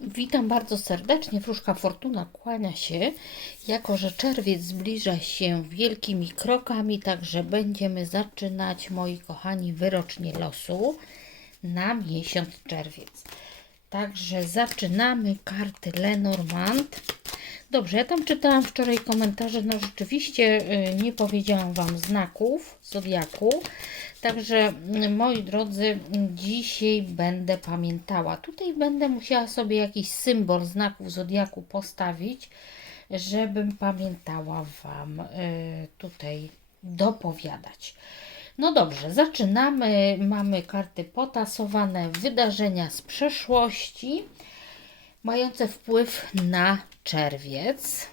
Witam bardzo serdecznie. Wróżka Fortuna kłania się. Jako, że czerwiec zbliża się wielkimi krokami, także będziemy zaczynać, moi kochani, wyrocznie losu na miesiąc czerwiec. Także zaczynamy karty Lenormand. Dobrze, ja tam czytałam wczoraj komentarze, no rzeczywiście y, nie powiedziałam Wam znaków Zodiaku, także y, moi drodzy, dzisiaj będę pamiętała. Tutaj będę musiała sobie jakiś symbol znaków Zodiaku postawić, żebym pamiętała Wam y, tutaj dopowiadać. No dobrze, zaczynamy. Mamy karty potasowane, wydarzenia z przeszłości mające wpływ na czerwiec.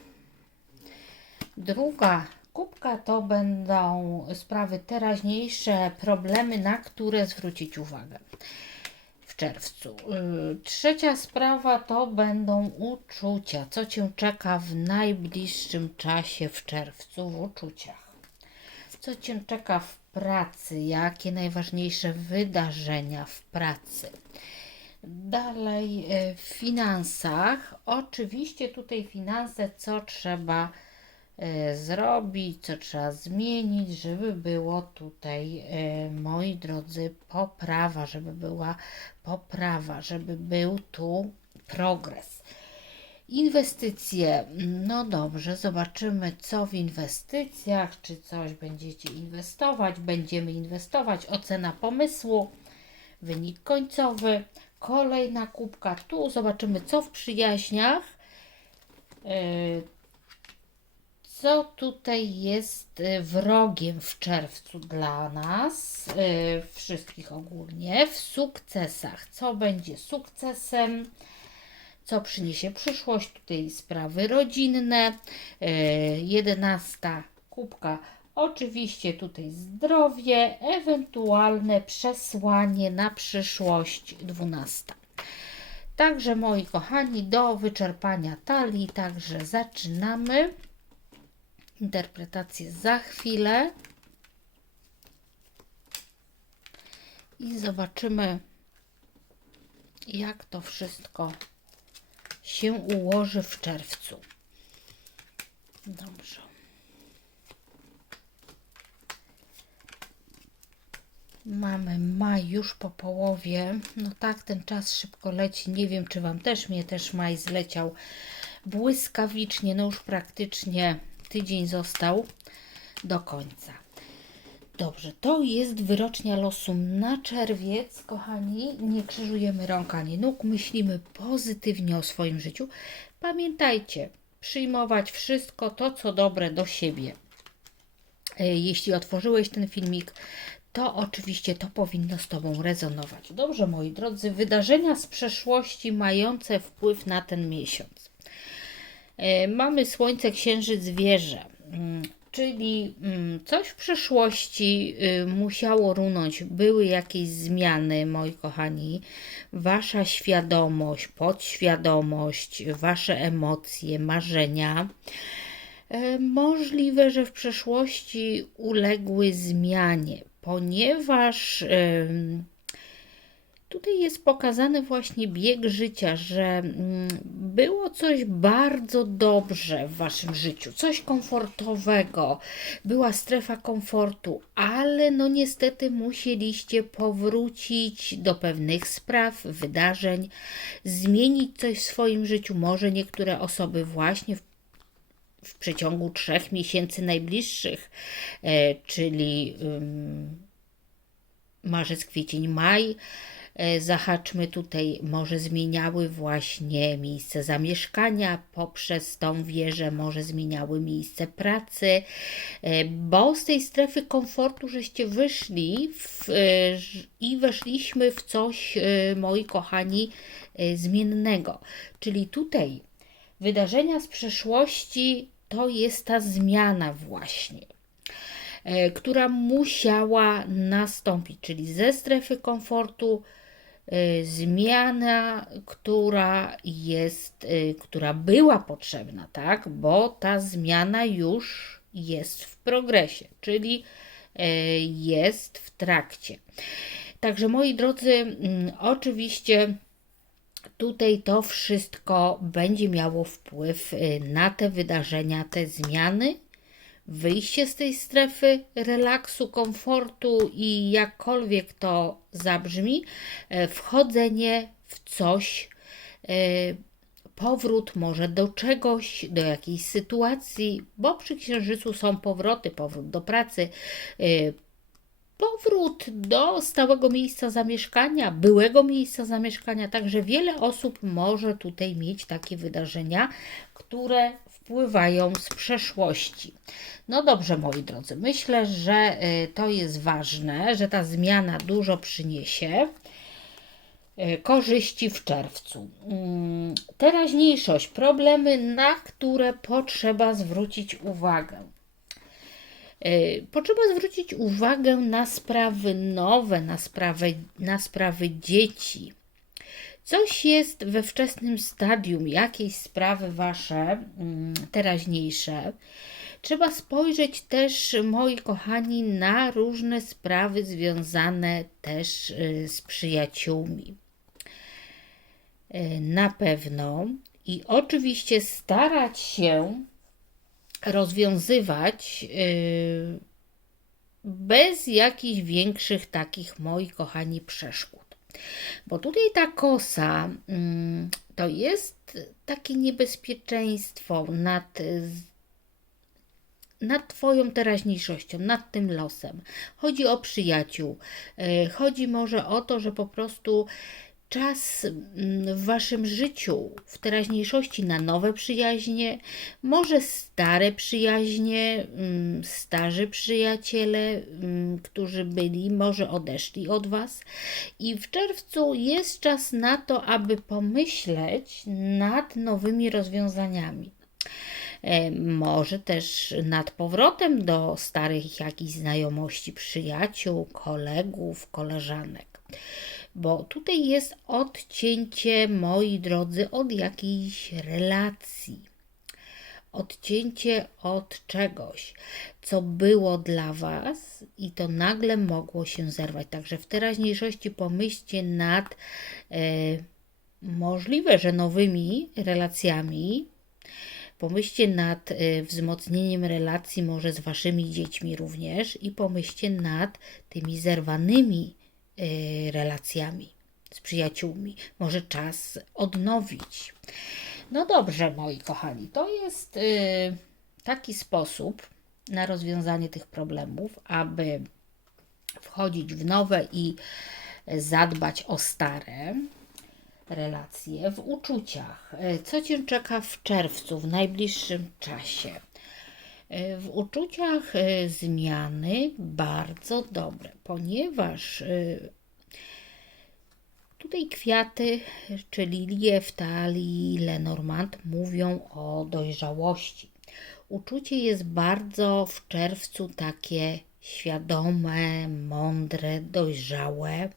Druga kubka to będą sprawy teraźniejsze, problemy, na które zwrócić uwagę w czerwcu. Yy, Trzecia sprawa to będą uczucia. Co Cię czeka w najbliższym czasie w czerwcu w uczuciach? Co Cię czeka w pracy? Jakie najważniejsze wydarzenia w pracy? Dalej e, w finansach. Oczywiście tutaj finanse, co trzeba e, zrobić, co trzeba zmienić, żeby było tutaj, e, moi drodzy, poprawa, żeby była poprawa, żeby był tu progres. Inwestycje. No dobrze, zobaczymy co w inwestycjach, czy coś będziecie inwestować, będziemy inwestować, ocena pomysłu, wynik końcowy, kolejna kubka. Tu zobaczymy co w przyjaźniach. Yy, Co tutaj jest yy, wrogiem w czerwcu dla nas, yy, wszystkich ogólnie, w sukcesach. Co będzie sukcesem? co przyniesie przyszłość, tutaj sprawy rodzinne, e, jedenasta kubka, oczywiście tutaj zdrowie, ewentualne przesłanie na przyszłość, dwunasta. Także moi kochani, do wyczerpania talii, także zaczynamy. Interpretację za chwilę. I zobaczymy, jak to wszystko się ułoży w czerwcu. Dobrze. Mamy maj już po połowie. No tak, ten czas szybko leci. Nie wiem, czy Wam też, mnie też maj zleciał błyskawicznie. No już praktycznie tydzień został do końca. Dobrze, to jest wyrocznia losu na czerwiec, kochani. Nie krzyżujemy rąk ani nóg, myślimy pozytywnie o swoim życiu. Pamiętajcie, przyjmować wszystko to, co dobre do siebie. E, Jeśli otworzyłeś ten filmik, to oczywiście to powinno z Tobą rezonować. Dobrze, moi drodzy, wydarzenia z przeszłości mające wpływ na ten miesiąc. E, Mamy Słońce, Księżyc, Wieże, mm, czyli mm, coś w przeszłości y, musiało runąć, były jakieś zmiany, moi kochani. Wasza świadomość, podświadomość, Wasze emocje, marzenia. E, Możliwe, że w przeszłości uległy zmianie, ponieważ Tutaj jest pokazany właśnie bieg życia, że mm, było coś bardzo dobrze w waszym życiu, coś komfortowego, była strefa komfortu, ale no niestety musieliście powrócić do pewnych spraw, wydarzeń, zmienić coś w swoim życiu. Może niektóre osoby właśnie w w przeciągu trzech miesięcy najbliższych, e, czyli marzec, kwiecień, maj. E, Zahaczmy tutaj, może zmieniały właśnie miejsce zamieszkania, poprzez tą wieżę może zmieniały miejsce pracy, e, bo z tej strefy komfortu żeście wyszli w, i weszliśmy w coś, moi kochani, zmiennego. Czyli tutaj wydarzenia z przeszłości to jest ta zmiana właśnie e, która musiała nastąpić, czyli ze strefy komfortu e, zmiana, która jest, e, która była potrzebna, tak? Bo ta zmiana już jest w progresie, czyli jest w trakcie. Także moi drodzy, mm, oczywiście tutaj to wszystko będzie miało wpływ y, na te wydarzenia, te zmiany, wyjście z tej strefy relaksu, komfortu i jakkolwiek to zabrzmi, e, wchodzenie w coś, e, powrót może do czegoś, do jakiejś sytuacji, bo przy księżycu są powroty, powrót do pracy, e, powrót do stałego miejsca zamieszkania, byłego miejsca zamieszkania. Także wiele osób może tutaj mieć takie wydarzenia, które wpływają z przeszłości. No dobrze, moi drodzy, myślę, że y, to jest ważne, że ta zmiana dużo przyniesie y, korzyści w czerwcu. Mm, Teraźniejszość, problemy, na które potrzeba zwrócić uwagę. Y, Potrzeba zwrócić uwagę na sprawy nowe, na sprawy, na sprawy dzieci. Coś jest we wczesnym stadium, jakieś sprawy wasze mm, teraźniejsze. Trzeba spojrzeć też, moi kochani, na różne sprawy związane też y, z przyjaciółmi. Y, Na pewno i oczywiście starać się rozwiązywać yy, bez jakichś większych takich, moi kochani, przeszkód. Bo tutaj ta kosa mm, to jest takie niebezpieczeństwo nad, nad Twoją teraźniejszością, nad tym losem. Chodzi o przyjaciół. Yy, Chodzi może o to, że po prostu czas mm, w Waszym życiu, w teraźniejszości na nowe przyjaźnie, może stare przyjaźnie, mm, starzy przyjaciele, mm, którzy byli, może odeszli od Was. I w czerwcu jest czas na to, aby pomyśleć nad nowymi rozwiązaniami. E, Może też nad powrotem do starych jakichś znajomości, przyjaciół, kolegów, koleżanek bo tutaj jest odcięcie, moi drodzy, od jakiejś relacji. Odcięcie od czegoś, co było dla Was i to nagle mogło się zerwać. Także w teraźniejszości pomyślcie nad e, możliwe, że nowymi relacjami. Pomyślcie nad e, wzmocnieniem relacji może z Waszymi dziećmi również i pomyślcie nad tymi zerwanymi relacjami z przyjaciółmi. Może czas odnowić. No dobrze, moi kochani, to jest y, taki sposób na rozwiązanie tych problemów, aby wchodzić w nowe i zadbać o stare relacje w uczuciach. Y, Co Cię czeka w czerwcu, w najbliższym czasie? Y, W uczuciach y, zmiany bardzo dobre, ponieważ y, tutaj kwiaty, czy lilie w talii Lenormand mówią o dojrzałości. Uczucie jest bardzo w czerwcu takie świadome, mądre, dojrzałe.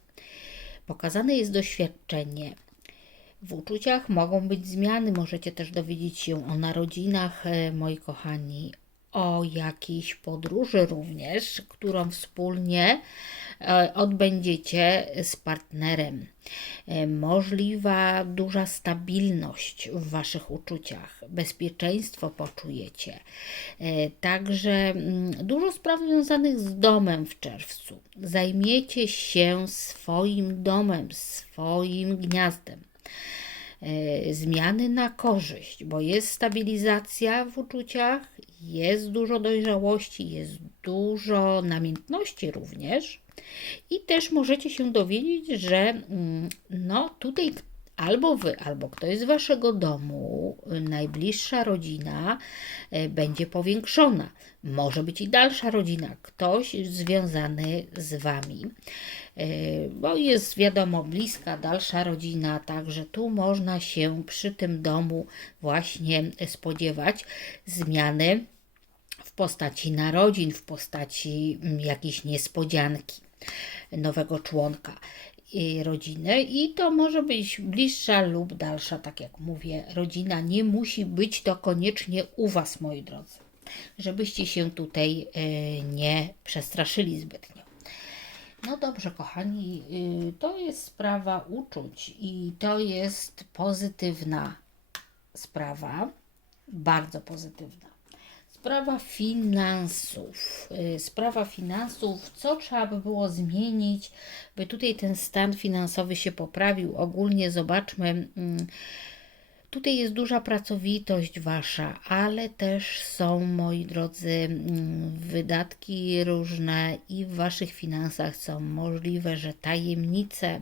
Pokazane jest doświadczenie. W uczuciach mogą być zmiany. Możecie też dowiedzieć się o narodzinach, e, moi kochani, o jakiejś podróży również, którą wspólnie e, odbędziecie z partnerem. E, Możliwa duża stabilność w Waszych uczuciach, bezpieczeństwo poczujecie. E, Także mm, dużo spraw związanych z domem w czerwcu. Zajmiecie się swoim domem, swoim gniazdem zmiany na korzyść, bo jest stabilizacja w uczuciach, jest dużo dojrzałości, jest dużo namiętności również. I też możecie się dowiedzieć, że mm, no tutaj albo wy, albo ktoś z waszego domu, y, najbliższa rodzina y, będzie powiększona. Może być i dalsza rodzina, ktoś związany z wami, bo jest wiadomo bliska, dalsza rodzina, także tu można się przy tym domu właśnie spodziewać zmiany w postaci narodzin, w postaci mm, jakiejś niespodzianki nowego członka i rodziny i to może być bliższa lub dalsza, tak jak mówię, rodzina. Nie musi być to koniecznie u Was, moi drodzy, żebyście się tutaj e, nie przestraszyli zbytnio. No dobrze, kochani, y, to jest sprawa uczuć i to jest pozytywna sprawa, bardzo pozytywna. Sprawa finansów. Y, Sprawa finansów, co trzeba by było zmienić, by tutaj ten stan finansowy się poprawił. Ogólnie zobaczmy, mm, Tutaj jest duża pracowitość wasza, ale też są, moi drodzy, mm, wydatki różne i w waszych finansach są możliwe, że tajemnice,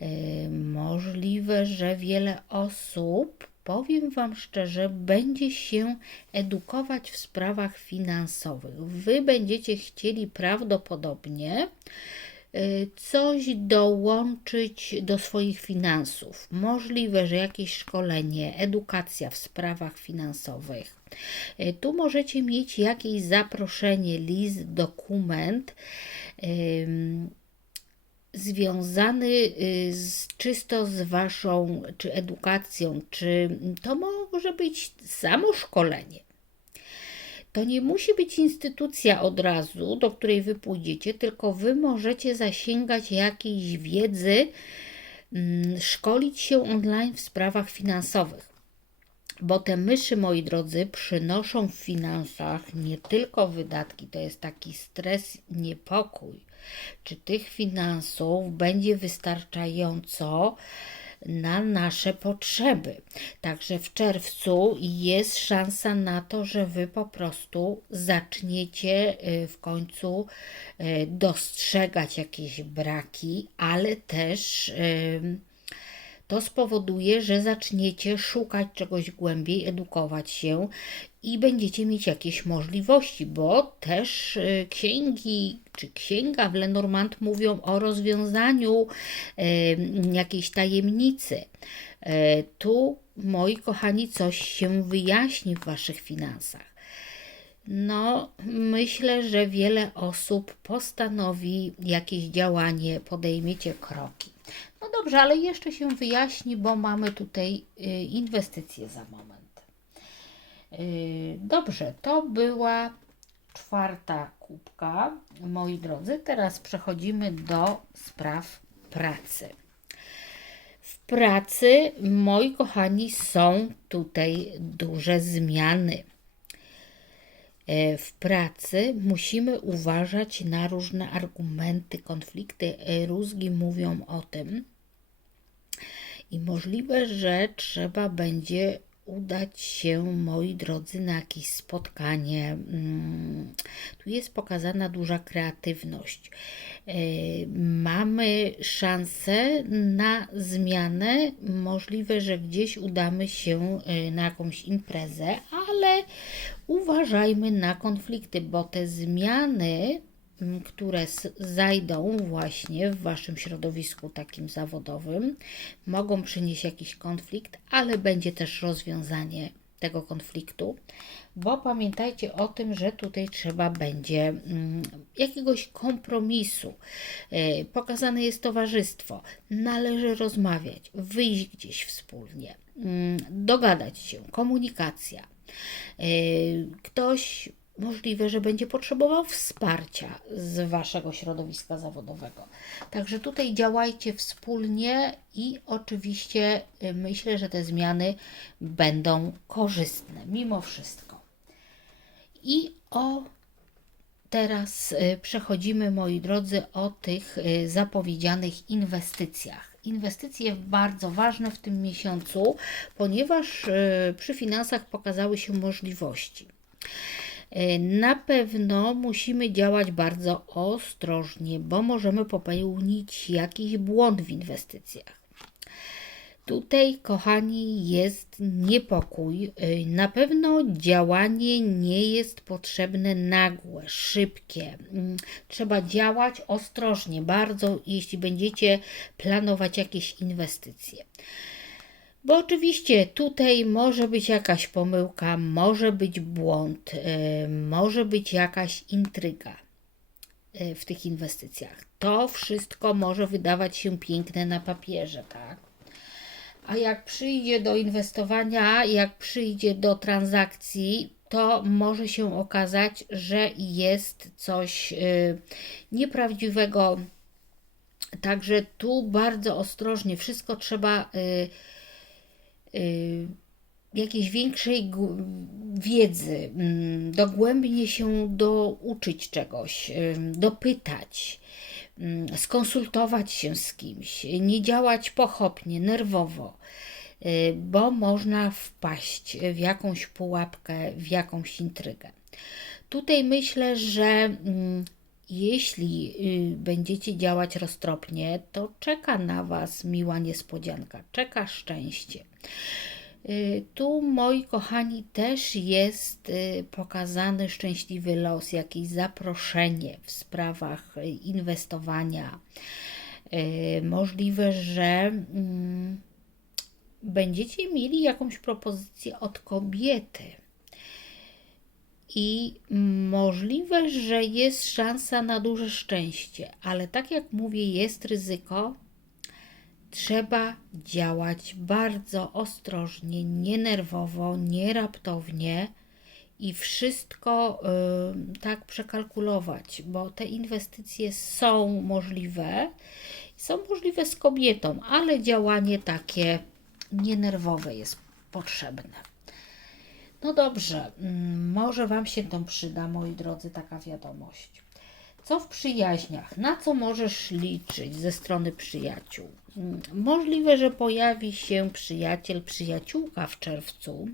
yy, możliwe, że wiele osób, powiem wam szczerze, będzie się edukować w sprawach finansowych. Wy będziecie chcieli prawdopodobnie coś dołączyć do swoich finansów. Możliwe, że jakieś szkolenie, edukacja w sprawach finansowych. Y, Tu możecie mieć jakieś zaproszenie, list, dokument. związany y, z, czysto z Waszą czy edukacją, czy to może być samo szkolenie. To nie musi być instytucja od razu, do której Wy pójdziecie, tylko Wy możecie zasięgać jakiejś wiedzy, mm, szkolić się online w sprawach finansowych. Bo te myszy, moi drodzy, przynoszą w finansach nie tylko wydatki, to jest taki stres, niepokój. Czy tych finansów będzie wystarczająco na nasze potrzeby? Także w czerwcu jest szansa na to, że Wy po prostu zaczniecie y, w końcu y, dostrzegać jakieś braki, ale też. To spowoduje, że zaczniecie szukać czegoś głębiej, edukować się i będziecie mieć jakieś możliwości, bo też y, księgi czy księga w Lenormand mówią o rozwiązaniu y, jakiejś tajemnicy. Y, Tu, moi kochani, coś się wyjaśni w waszych finansach. No, myślę, że wiele osób postanowi jakieś działanie, podejmiecie kroki. No dobrze, ale jeszcze się wyjaśni, bo mamy tutaj y, inwestycje za moment. Y, Dobrze, to była czwarta kubka, moi drodzy. Teraz przechodzimy do spraw pracy. W pracy, moi kochani, są tutaj duże zmiany. E, W pracy musimy uważać na różne argumenty, konflikty. E, Rózgi mówią o tym. I możliwe, że trzeba będzie udać się, moi drodzy, na jakieś spotkanie. Mm, Tu jest pokazana duża kreatywność. E, Mamy szansę na zmianę. Możliwe, że gdzieś udamy się na jakąś imprezę, ale uważajmy na konflikty, bo te zmiany które zajdą właśnie w Waszym środowisku takim zawodowym, mogą przynieść jakiś konflikt, ale będzie też rozwiązanie tego konfliktu, bo pamiętajcie o tym, że tutaj trzeba będzie jakiegoś kompromisu. E, Pokazane jest towarzystwo, należy rozmawiać, wyjść gdzieś wspólnie, dogadać się, komunikacja. E, Ktoś możliwe, że będzie potrzebował wsparcia z Waszego środowiska zawodowego. Także tutaj działajcie wspólnie i oczywiście y, myślę, że te zmiany będą korzystne mimo wszystko. I o teraz y, przechodzimy, moi drodzy, o tych y, zapowiedzianych inwestycjach. Inwestycje bardzo ważne w tym miesiącu, ponieważ y, przy finansach pokazały się możliwości. E, Na pewno musimy działać bardzo ostrożnie, bo możemy popełnić jakiś błąd w inwestycjach. Tutaj, kochani, jest niepokój. Y, Na pewno działanie nie jest potrzebne nagłe, szybkie. Mm, Trzeba działać ostrożnie, bardzo, jeśli będziecie planować jakieś inwestycje. Bo oczywiście tutaj może być jakaś pomyłka, może być błąd, y, może być jakaś intryga y, w tych inwestycjach. To wszystko może wydawać się piękne na papierze, tak? A jak przyjdzie do inwestowania, jak przyjdzie do transakcji, to może się okazać, że jest coś y, nieprawdziwego. Także tu bardzo ostrożnie, wszystko trzeba y, y, jakiejś większej wiedzy, mm, dogłębnie się douczyć czegoś, dopytać, skonsultować się z kimś, nie działać pochopnie, nerwowo, y, bo można wpaść w jakąś pułapkę, w jakąś intrygę. Tutaj myślę, że mm, jeśli y, będziecie działać roztropnie, to czeka na Was miła niespodzianka, czeka szczęście. Y, Tu, moi kochani, też jest y, pokazany szczęśliwy los, jakieś zaproszenie w sprawach y, inwestowania. Możliwe, że mm, będziecie mieli jakąś propozycję od kobiety. I możliwe, że jest szansa na duże szczęście, ale tak jak mówię, jest ryzyko. Trzeba działać bardzo ostrożnie, nie nerwowo, nie raptownie i wszystko y, tak przekalkulować, bo te inwestycje są możliwe, są możliwe z kobietą, ale działanie takie nienerwowe jest potrzebne. No dobrze, mm, może Wam się to przyda, moi drodzy, taka wiadomość. Co w przyjaźniach? Na co możesz liczyć ze strony przyjaciół? Możliwe, że pojawi się przyjaciel, przyjaciółka w czerwcu.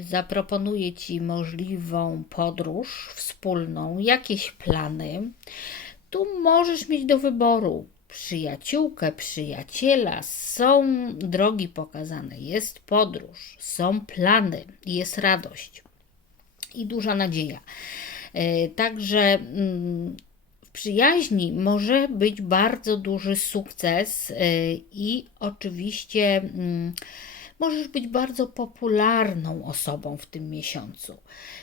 Zaproponuje Ci możliwą podróż wspólną, jakieś plany. Tu możesz mieć do wyboru przyjaciółkę, przyjaciela, są drogi pokazane, jest podróż, są plany, jest radość i duża nadzieja. E, Także mm, przyjaźni może być bardzo duży sukces e, i oczywiście mm, możesz być bardzo popularną osobą w tym miesiącu.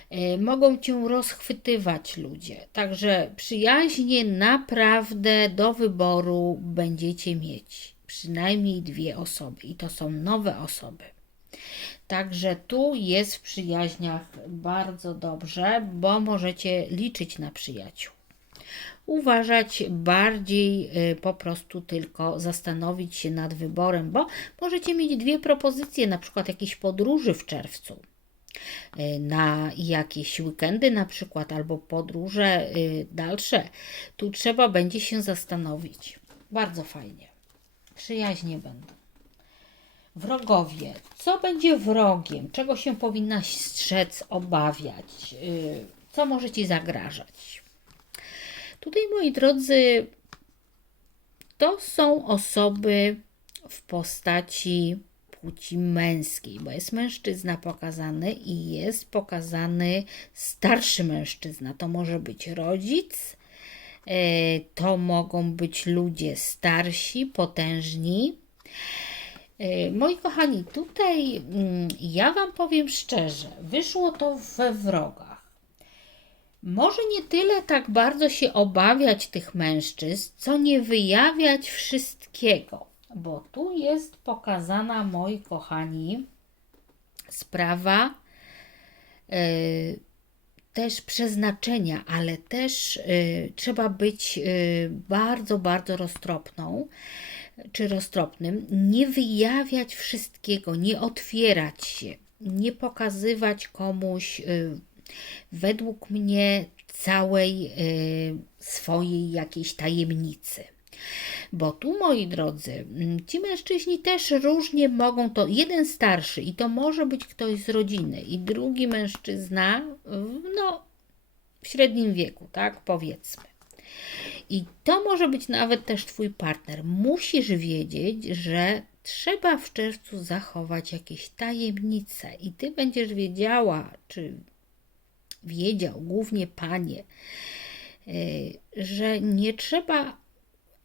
E, Mogą cię rozchwytywać ludzie. Także przyjaźnie naprawdę do wyboru będziecie mieć przynajmniej dwie osoby i to są nowe osoby. Także tu jest w przyjaźniach bardzo dobrze, bo możecie liczyć na przyjaciół. Uważać bardziej y, po prostu tylko zastanowić się nad wyborem, bo możecie mieć dwie propozycje, na przykład jakiejś podróży w czerwcu y, na jakieś weekendy na przykład albo podróże y, dalsze. Tu trzeba będzie się zastanowić. Bardzo fajnie. Przyjaźnie będą. Wrogowie. Co będzie wrogiem? Czego się powinnaś strzec, obawiać? Co może Ci zagrażać? Tutaj, moi drodzy, to są osoby w postaci płci męskiej, bo jest mężczyzna pokazany i jest pokazany starszy mężczyzna. To może być rodzic, e, to mogą być ludzie starsi, potężni. E, Moi kochani, tutaj mm, ja Wam powiem szczerze, wyszło to we wrogach. Może nie tyle tak bardzo się obawiać tych mężczyzn, co nie wyjawiać wszystkiego, bo tu jest pokazana, moi kochani, sprawa y, też przeznaczenia, ale też y, trzeba być y, bardzo, bardzo roztropną czy roztropnym, nie wyjawiać wszystkiego, nie otwierać się, nie pokazywać komuś według mnie całej y, swojej jakiejś tajemnicy. Bo tu, moi drodzy, mm, ci mężczyźni też różnie mogą to. Jeden starszy i to może być ktoś z rodziny, i drugi mężczyzna, no, w średnim wieku, tak powiedzmy. I to może być nawet też Twój partner. Musisz wiedzieć, że trzeba w czerwcu zachować jakieś tajemnice, i Ty będziesz wiedziała, czy wiedział, głównie panie, y, że nie trzeba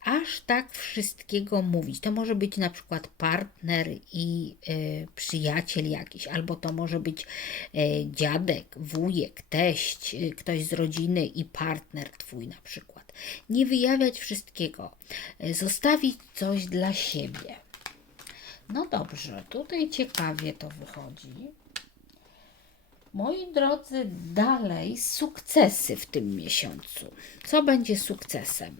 aż tak wszystkiego mówić. To może być na przykład partner i y, przyjaciel jakiś, albo to może być y, dziadek, wujek, teść, ktoś z rodziny i partner twój na przykład. Nie wyjawiać wszystkiego, zostawić coś dla siebie. No dobrze, tutaj ciekawie to wychodzi. Moi drodzy, dalej sukcesy w tym miesiącu. Co będzie sukcesem?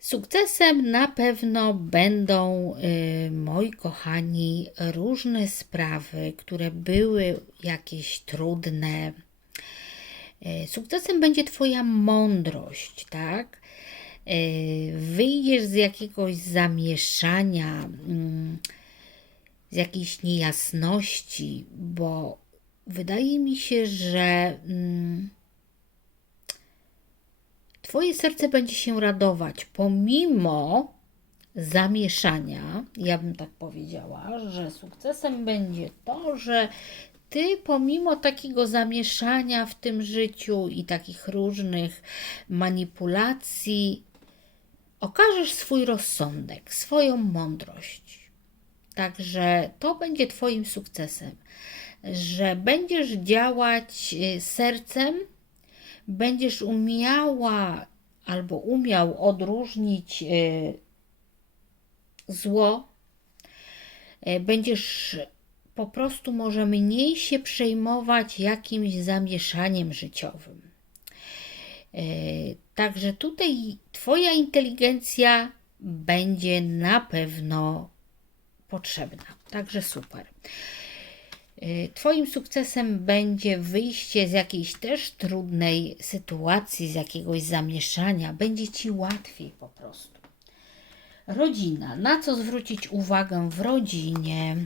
Sukcesem na pewno będą, y, moi kochani, różne sprawy, które były jakieś trudne. Y, Sukcesem będzie Twoja mądrość, tak? Y, Wyjdziesz z jakiegoś zamieszania, mm, z jakiejś niejasności, bo wydaje mi się, że. Mm, Twoje serce będzie się radować pomimo zamieszania. Ja bym tak powiedziała, że sukcesem będzie to, że ty pomimo takiego zamieszania w tym życiu i takich różnych manipulacji okażesz swój rozsądek, swoją mądrość. Także to będzie Twoim sukcesem, że będziesz działać y, sercem, będziesz umiała albo umiał odróżnić y, zło, y, będziesz po prostu może mniej się przejmować jakimś zamieszaniem życiowym. Także tutaj Twoja inteligencja będzie na pewno potrzebna. Także super. Y, Twoim sukcesem będzie wyjście z jakiejś też trudnej sytuacji, z jakiegoś zamieszania. Będzie Ci łatwiej po prostu. Rodzina. Na co zwrócić uwagę w rodzinie?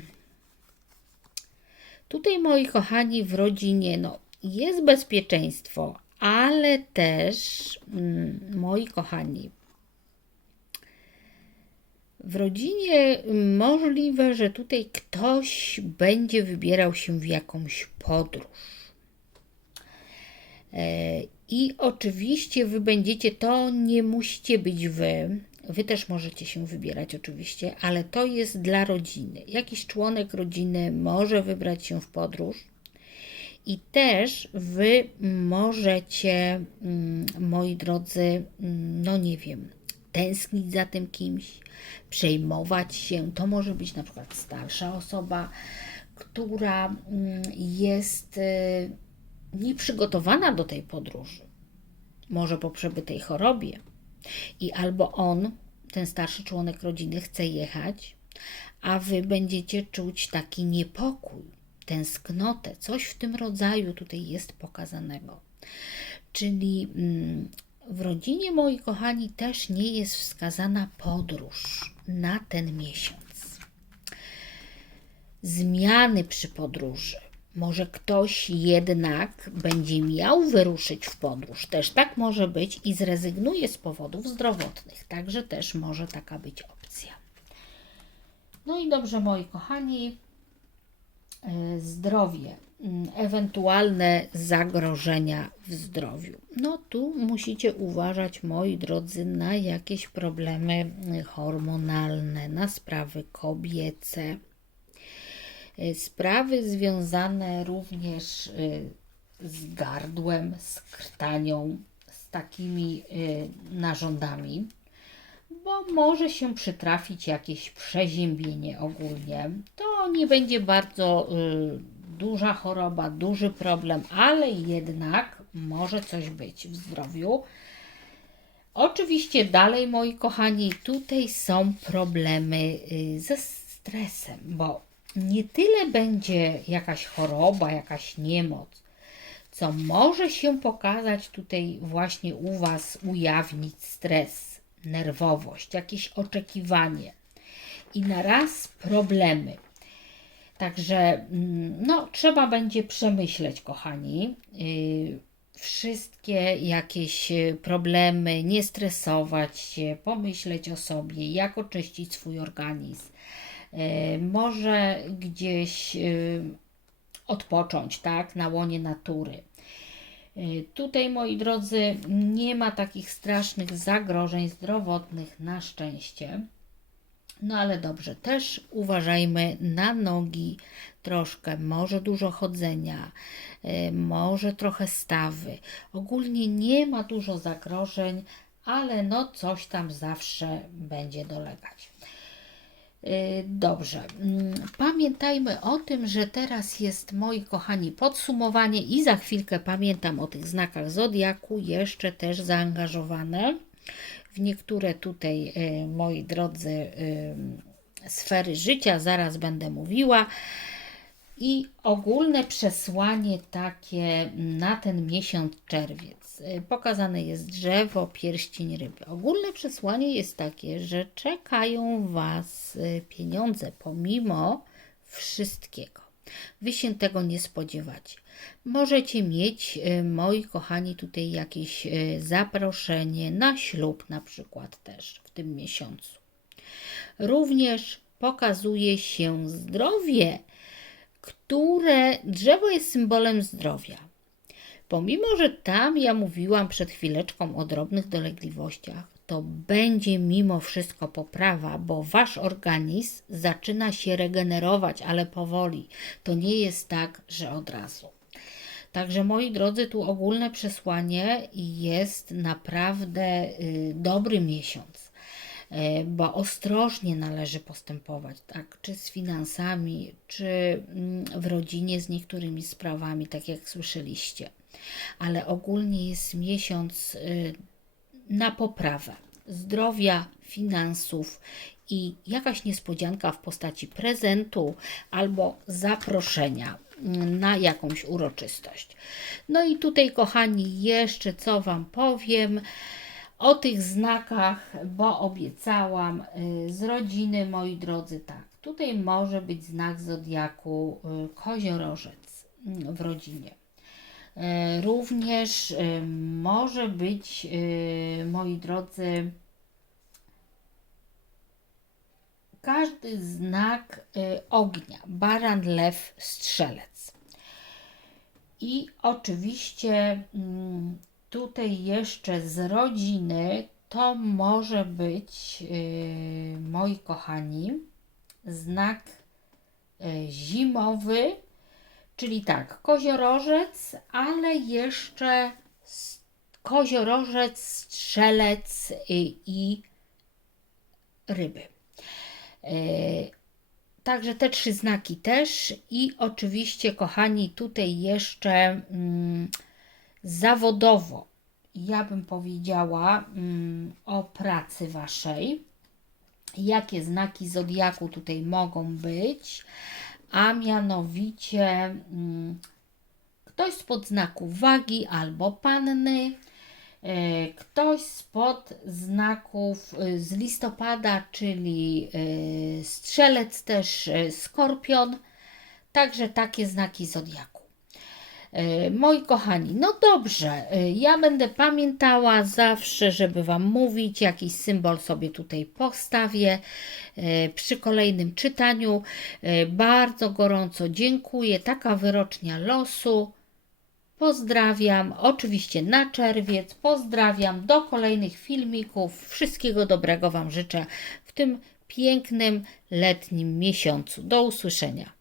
Tutaj, moi kochani, w rodzinie no, jest bezpieczeństwo, ale też, mm, moi kochani, w rodzinie możliwe, że tutaj ktoś będzie wybierał się w jakąś podróż. E, I oczywiście wy będziecie, to nie musicie być wy. Wy też możecie się wybierać, oczywiście, ale to jest dla rodziny. Jakiś członek rodziny może wybrać się w podróż. I też wy możecie, mm, moi drodzy, mm, no nie wiem, tęsknić za tym kimś, przejmować się. To może być na przykład starsza osoba, która mm, jest y, nieprzygotowana do tej podróży. Może po przebytej chorobie. I albo on, ten starszy członek rodziny, chce jechać, a wy będziecie czuć taki niepokój, tęsknotę. Coś w tym rodzaju tutaj jest pokazanego. Czyli mm, w rodzinie, moi kochani, też nie jest wskazana podróż na ten miesiąc. Zmiany przy podróży. Może ktoś jednak będzie miał wyruszyć w podróż. Też tak może być i zrezygnuje z powodów zdrowotnych. Także też może taka być opcja. No i dobrze, moi kochani, e, zdrowie, ewentualne zagrożenia w zdrowiu. No tu musicie uważać, moi drodzy, na jakieś problemy y, hormonalne, na sprawy kobiece, Y, sprawy związane również y, z gardłem, z krtanią, z takimi narządami bo może się przytrafić jakieś przeziębienie ogólnie. To nie będzie bardzo duża choroba, duży problem, ale jednak może coś być w zdrowiu. Oczywiście dalej, moi kochani, tutaj są problemy y, ze stresem, bo nie tyle będzie jakaś choroba, jakaś niemoc, co może się pokazać tutaj właśnie u Was, ujawnić stres, nerwowość, jakieś oczekiwanie i na raz problemy. Także mm, no, trzeba będzie przemyśleć, kochani, yy, wszystkie jakieś y, problemy, nie stresować się, pomyśleć o sobie, jak oczyścić swój organizm. Yy, może gdzieś odpocząć, tak, na łonie natury. Y, Tutaj, moi drodzy, nie ma takich strasznych zagrożeń zdrowotnych na szczęście. No ale dobrze, też uważajmy na nogi troszkę, może dużo chodzenia, y, może trochę stawy. Ogólnie nie ma dużo zagrożeń, ale no coś tam zawsze będzie dolegać. Y, Dobrze. Mm, Pamiętajmy o tym, że teraz jest, moi kochani, podsumowanie i za chwilkę pamiętam o tych znakach zodiaku, jeszcze też zaangażowane w niektóre tutaj, y, moi drodzy, y, sfery życia, zaraz będę mówiła. I ogólne przesłanie takie na ten miesiąc czerwiec. Y, Pokazane jest drzewo, pierścień ryby. Ogólne przesłanie jest takie, że czekają Was pieniądze pomimo wszystkiego. Wy się tego nie spodziewacie. Możecie mieć, y, moi kochani, tutaj jakieś y, zaproszenie na ślub, na przykład też w tym miesiącu. Również pokazuje się zdrowie, które drzewo jest symbolem zdrowia. Pomimo, że tam ja mówiłam przed chwileczką o drobnych dolegliwościach, to będzie mimo wszystko poprawa, bo wasz organizm zaczyna się regenerować, ale powoli. To nie jest tak, że od razu. Także moi drodzy, tu ogólne przesłanie jest naprawdę y, dobry miesiąc, e, bo ostrożnie należy postępować, tak, czy z finansami, czy mm, w rodzinie z niektórymi sprawami, tak jak słyszeliście. Ale ogólnie jest miesiąc y, na poprawę zdrowia, finansów i jakaś niespodzianka w postaci prezentu albo zaproszenia na jakąś uroczystość. No i tutaj, kochani, jeszcze co Wam powiem o tych znakach, bo obiecałam y, z rodziny, moi drodzy, tak. Tutaj może być znak zodiaku y, koziorożec mm, w rodzinie. E, Również może być, moi drodzy, każdy znak e, ognia, baran, lew, strzelec. I oczywiście mm, tutaj jeszcze z rodziny to może być, e, moi kochani, znak e, zimowy, Czyli tak, koziorożec, ale jeszcze koziorożec, strzelec y, i ryby. E, Także te trzy znaki też i oczywiście, kochani, tutaj jeszcze mm, zawodowo, ja bym powiedziała mm, o pracy waszej. Jakie znaki zodiaku tutaj mogą być? a mianowicie mm, ktoś spod znaku wagi albo panny, ktoś spod znaków e, z listopada, czyli e, strzelec też e, skorpion, także takie znaki zodiaku. E, Moi kochani, no dobrze, e, ja będę pamiętała zawsze, żeby Wam mówić, jakiś symbol sobie tutaj postawię e, przy kolejnym czytaniu. E, Bardzo gorąco dziękuję. Taka wyrocznia losu. Pozdrawiam, oczywiście na czerwiec. Pozdrawiam do kolejnych filmików. Wszystkiego dobrego Wam życzę w tym pięknym letnim miesiącu. Do usłyszenia.